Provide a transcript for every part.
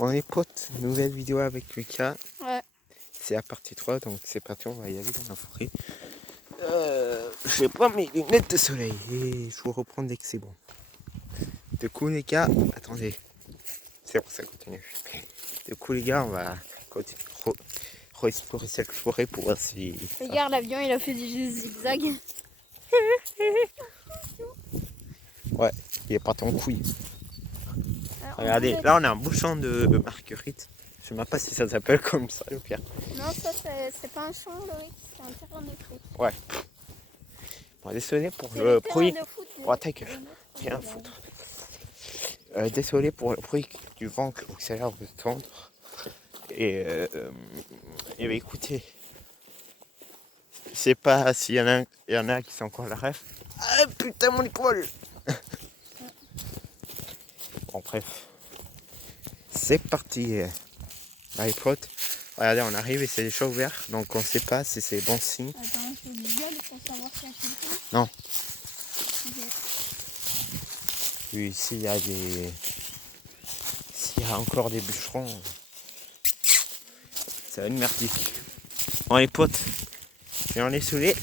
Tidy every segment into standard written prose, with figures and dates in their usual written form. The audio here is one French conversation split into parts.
Bon les potes, nouvelle vidéo avec Lucas. Ouais. C'est la partie 3, donc c'est parti, on va y aller dans la forêt. Je vais prendre mes lunettes de soleil et je vous reprends dès que c'est bon. Du coup les gars, attendez, c'est pour ça continue. Du coup les gars, on va continuer explorer cette forêt pour voir si... Regarde, l'avion il a fait du zigzag. Ouais, il est parti en couille. Alors, Regardez, là on a un bouchon de marguerite. Je sais même pas si ça s'appelle comme ça le pire. Non, ça c'est pas un champ, Loïc, c'est un terrain de foot. Ouais. Bon, désolé pour C'est le terrain bruit. de foot. Oh ta gueule, rien à foutre. Désolé pour le bruit du vent que ça a l'air de tendre. Et bah, écoutez, je sais pas s'il y en a qui sont encore à la ref. Ah putain mon épaule. Bon bref, c'est parti. Les potes, regardez on arrive et c'est déjà ouvert, donc on sait pas si c'est bon signe. Attends, je Google pour savoir s'il y a quelqu'un. Non. Ok. Puis ici il y a des... S'il y a encore des bûcherons, ça va être merdique. Bon les potes, j'en ai saoulé,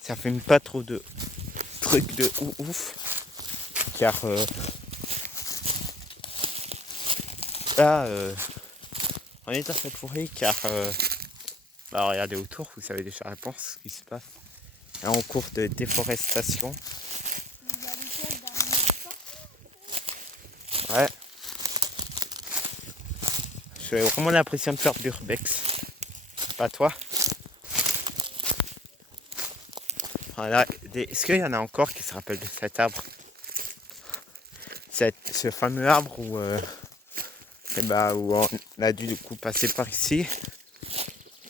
ça fait pas trop de trucs de ouf. Car là, on est dans cette forêt car bah, regardez autour, vous savez déjà la réponse, ce qui se passe. Là, en cours de déforestation. Ouais. J'ai vraiment l'impression de faire de l'urbex. Pas toi. Voilà. Est-ce qu'il y en a encore qui se rappellent de cet arbre? Ce fameux arbre où, où on a dû du coup passer par ici.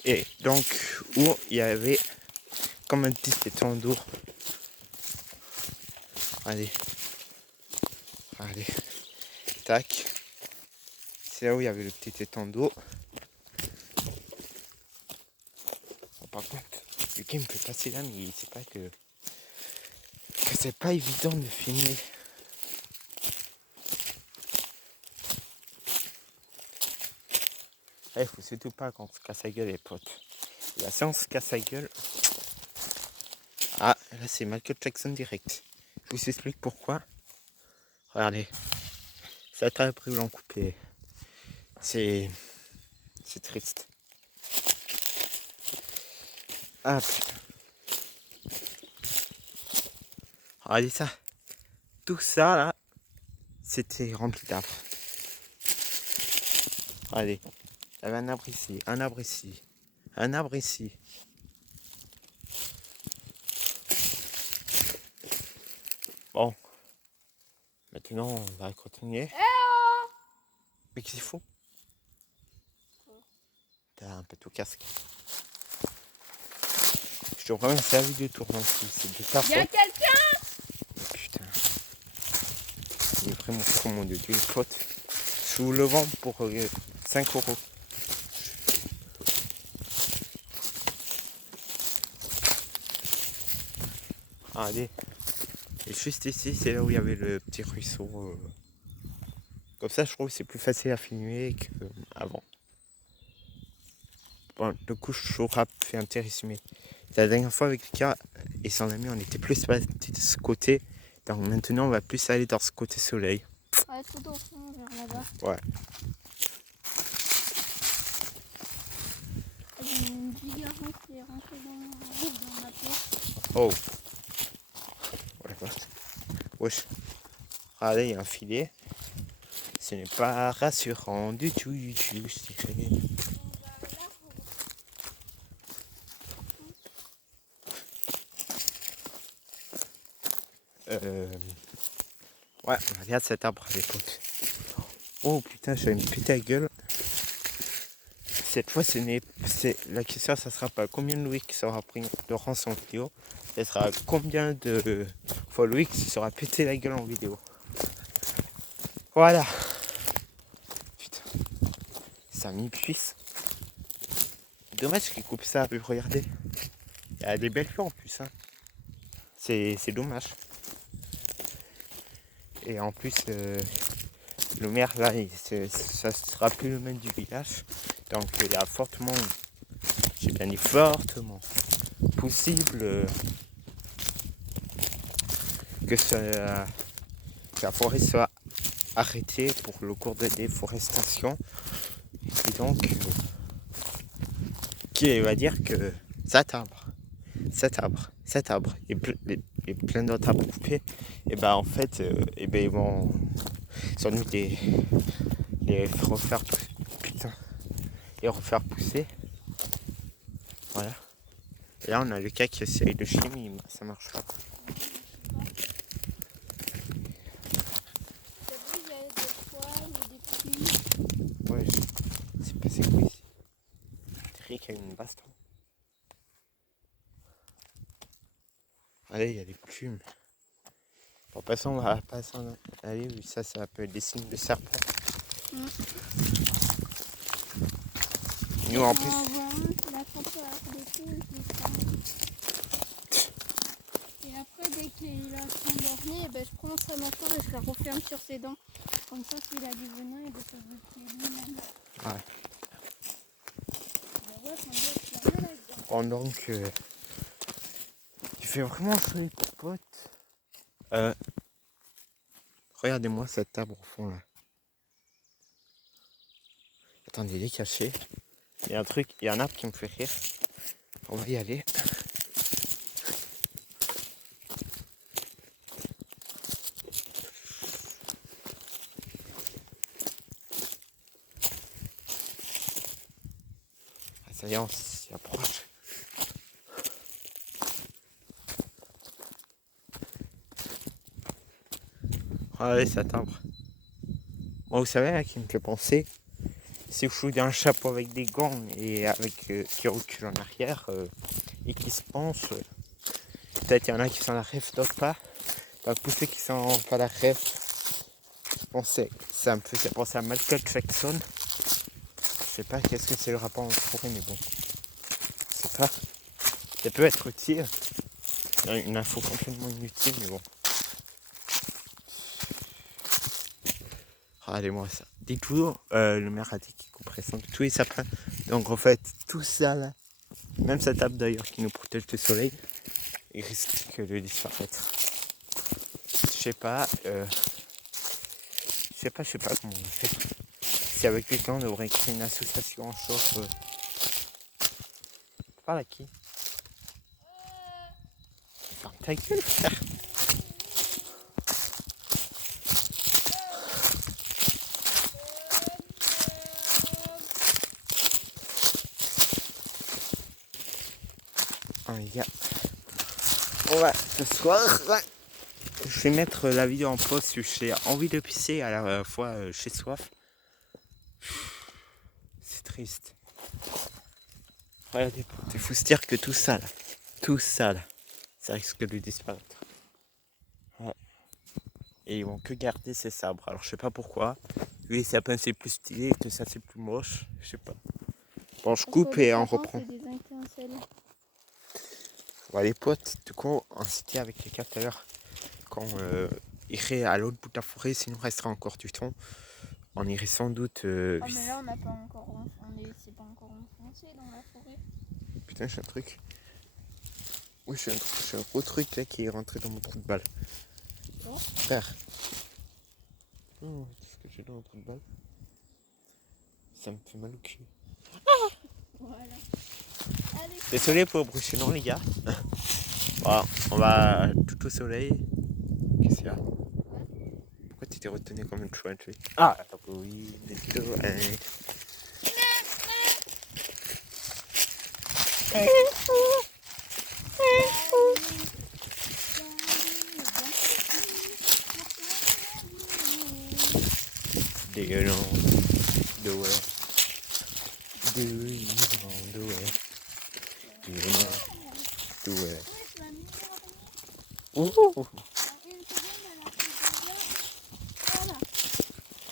Et donc où il y avait comme un petit étang d'eau. Allez. Allez. Tac. C'est là où il y avait le petit étang d'eau. Bon, par contre, le gars me fait passer là, mais il sait pas que c'est pas évident de filmer. Il faut surtout pas qu'on se casse la gueule les potes. La séance casse la gueule. Ah, là c'est Michael Jackson direct. Je vous explique pourquoi. Regardez. Ça t'a pris l'en coupé. C'est triste. Ah putain. Regardez ça. Tout ça là, c'était rempli d'arbres. Regardez. Il y avait un arbre ici, un arbre ici, un arbre ici. Bon. Maintenant, on va continuer. Mais qu'est-ce qu'il faut? T'as un peu tout casque. Je te remets un service de tournant ici. C'est de ta faute. Il y a quelqu'un? Oh, putain. Il est vraiment con, mon dieu. Tu es pote. Je vous le vends pour 5 €. Allez. Et juste ici, c'est là où il y avait le petit ruisseau. Comme ça, je trouve que c'est plus facile à filmer qu'avant. Bon, du coup, je vous fait un petit résumé. La dernière fois avec Lucas et son ami, on était plus parti de ce côté. Donc maintenant, on va plus aller dans ce côté soleil. Ouais, tout au fond, vers là-bas. Ouais. Il y a une bigarron qui est rentrée dans ma peau. Oh. Ouais, ouais. Wesh. Regardez, il y a un filet. Ce n'est pas rassurant du tout, je dirais. Ouais, regarde cet arbre, les potes. Oh putain, j'ai une putain de gueule. Cette fois, la question, ça sera pas combien de Louis qui sera pris de rançon vidéo. Ce sera combien de fois Louis qui se sera pété la gueule en vidéo. Voilà. Putain. Ça m'épuise. Dommage qu'il coupe ça, regardez. Il y a des belles fleurs en plus. Hein. C'est dommage. Et en plus, le maire là, ça sera plus le même du village. Donc il y a fortement, j'ai bien dit fortement, possible que la forêt soit arrêtée pour le cours de déforestation. Et donc, qui va dire que cet arbre et plein d'autres arbres coupés, et ben en fait, et ben ils vont sans doute les refaire pousser, putain, et refaire pousser. Voilà. Et là on a le cas qui essaye de chimie, mais ça marche pas. T'as vu, il y a des poils et des plumes. Ouais, c'est passé quoi ici? Rick a une baston. Allez, il y a des plumes. Bon, de toute façon, on va pas s'en aller, vu ça peut être des signes de serpent. Nous, en plus. La température de tout, et après, dès qu'il a s'endormi, ben, je prends sa mâchoire et je la referme sur ses dents. Comme ça, s'il a du venin, et ben, ça veut tuer lui-même. Ouais. Ben ouais, ça doit être la malade. Bon, donc, il fait vraiment chaud, potes. Regardez-moi cet arbre au fond là. Attendez, il est caché. Il y a un arbre qui me fait rire. On va y aller. Ah, ça y est, on s'y approche. Regardez cet arbre. Moi, vous savez à qui me fait penser? Si vous foutez un chapeau avec des gants et avec qui recule en arrière et qui se pense, peut-être il y en a qui sont la rêve, d'autres pas. Donc pour ceux qui sont pas la rêve, ça me fait penser à Michael Jackson. Je sais pas qu'est-ce que c'est le rapport entre forêt, mais bon, je sais pas. Ça peut être utile. Une info complètement inutile, mais bon. Regardez-moi ça. Des toujours, le maire a dit qu'il couperait ça de tous les sapins. Donc en fait, tout ça là, même cette table d'ailleurs qui nous protège du soleil, il risque de disparaître. Je sais pas comment on va faire. Si avec les temps on devrait créer une association en chauffe. Tu parles à qui? Ferme ta gueule, frère. Ah, les gars. On va ce soir. Je vais mettre la vidéo en pause si j'ai envie de pisser et à la fois j'ai soif. C'est triste. Regardez, il faut se dire que tout ça là, ça risque de disparaître. Ouais. Et ils vont que garder ces sabres. Alors je sais pas pourquoi. Les sapins c'est plus stylé, que ça c'est plus moche. Je sais pas. Bon, je coupe et on reprend. Bon, les potes, du coup, on s'était avec les gars tout à l'heure. Quand on irait à l'autre bout de la forêt, s'il nous restera encore du temps, on irait sans doute. Ah, mais là, on n'a pas encore. C'est pas encore enfoncé dans la forêt. Putain, j'ai un truc. Oui, j'ai un gros truc là qui est rentré dans mon trou de balle. Oh. Frère. Oh, qu'est-ce que j'ai dans mon trou de balle? Ça me fait mal au cul. Voilà. Allez. Désolé pour le bruit les gars. Bon, on va tout au soleil. Qu'est-ce qu'il y a? Pourquoi tu t'es retenu comme une chouette? Ah, oui, let's go. Do you know the way? Do you know the way? Do you know the way? Ouh.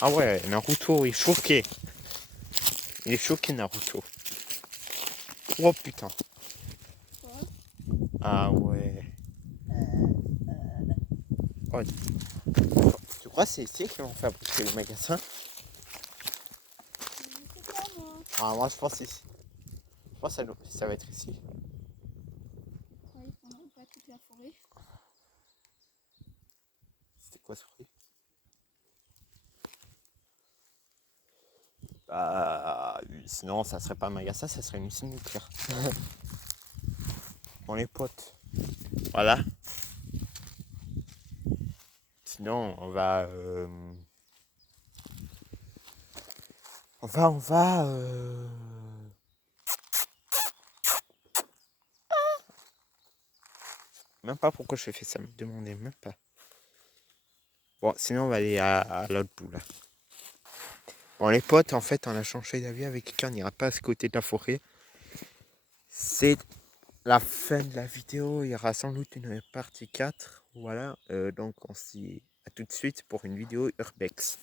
Ah ouais, Naruto est choqué. Il est choqué, Naruto. Oh putain. Ah ouais. Oh, tu crois crois que c'est ici qu'ils vont fabriquer le magasin. Je sais pas moi. Ah, moi je pense ici. Je pense que ça va être ici. Ouais, ils prendront pas toute la forêt. C'était quoi ce fruit? Bah, sinon ça serait pas un magasin, ça serait une usine nucléaire. Bon les potes. Voilà. Sinon on va... On va... Même pas pourquoi je fais ça, me demandez même pas. Bon, sinon on va aller à l'autre bout là. Bon les potes, en fait on a changé d'avis avec quelqu'un, on n'ira pas à ce côté de la forêt. C'est la fin de la vidéo, il y aura sans doute une partie 4. Voilà, donc on se dit à tout de suite pour une vidéo Urbex.